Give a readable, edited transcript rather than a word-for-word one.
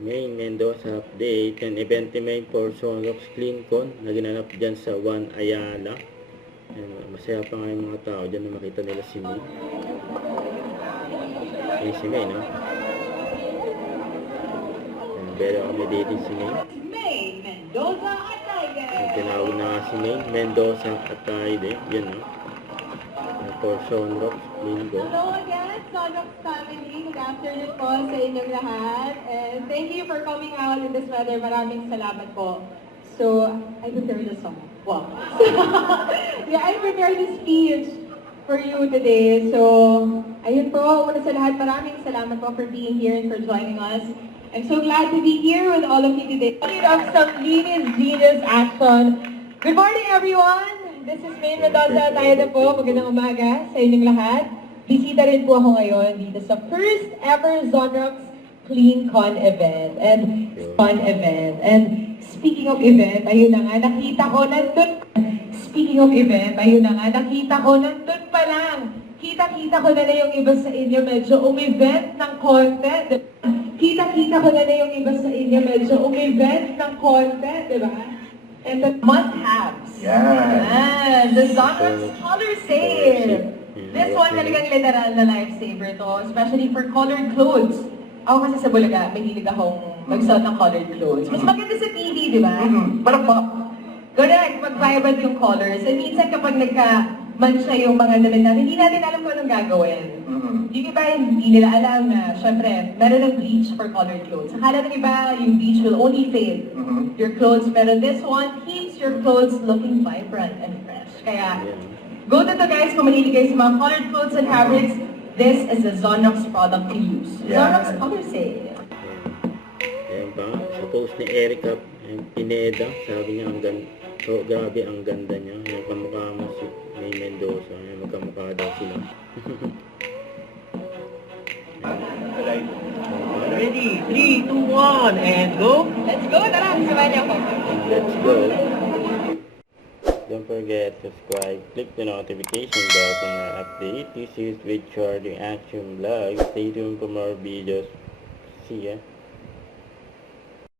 Ngayon, Mendoza update. Yan, event main for Sonrox Clean Con na ginanap dyan sa Juan Ayala. Yan, masaya pa nga yung mga tao dyan na makita nila si May. Yan si May, no? Yan, very accommodating si May. Mendoza Atayde. Yan, tinawag na nga si May. Mendoza Atayde. Yan, no? Yan, for Sonrox Clean Con. Hello again, Sonrox family. Good afternoon po sa inyong lahat. And thank you for coming out in this weather. Maraming salamat po. So, I prepared a song. Wow. Yeah, I prepared a speech for you today. So, ayun po. Una sa lahat, maraming salamat po for being here and for joining us. I'm so glad to be here with all of you today. Of some Linis Genius action. Good morning, everyone. This is May Mendoza. Tayo na po. Magandang umaga sa inyong lahat. Bisita rin po ako ngayon dito sa first ever Sonrox Clean Con event. And speaking of event, ayun na nga, nakita ko nandun. Speaking of event, ayun na nga, nakita ko nandun pa lang. Kita-kita ko na yung iba sa inyo medyo umevent ng content. Kita-kita ko na yung iba sa inyo medyo umevent ng content, di ba? And the must-haves. Yeah. The Sonrox Color Sale. This one talagang literal na lifesaver to, especially for colored clothes. Ako kasi sa Bulaga, mahilig akong magsuot ng colored clothes. Mas maganda sa TV, di ba? Parang pop. Correct, mag-vibrant yung colors. And minsan kapag nagka-mansya yung mga damit natin, hindi natin alam kung anong gagawin. Yung iba, hindi nila alam na, syempre, meron ng bleach for colored clothes. Akala ng iba, yung bleach will only fade your clothes. Pero this one keeps your clothes looking vibrant and fresh. Kaya, go to guys, kung mahilig kayo sa mga colored clothes and fabrics, this is a Sonrox product to use. Sonrox Color Sale. Ayan pa, sa post ni Erica Pineda, sabi niya, so, grabe ang ganda niya. Yung kamukha mo si May Mendoza. Ayan, magkamukha daw sila. Ready? 3, 2, 1, and go! Let's go, tara, samahan niyo ako. Let's go! Don't forget to subscribe, click the notification bell for more update. This is with Charlie Action Vlog. Stay tuned for more videos. See ya!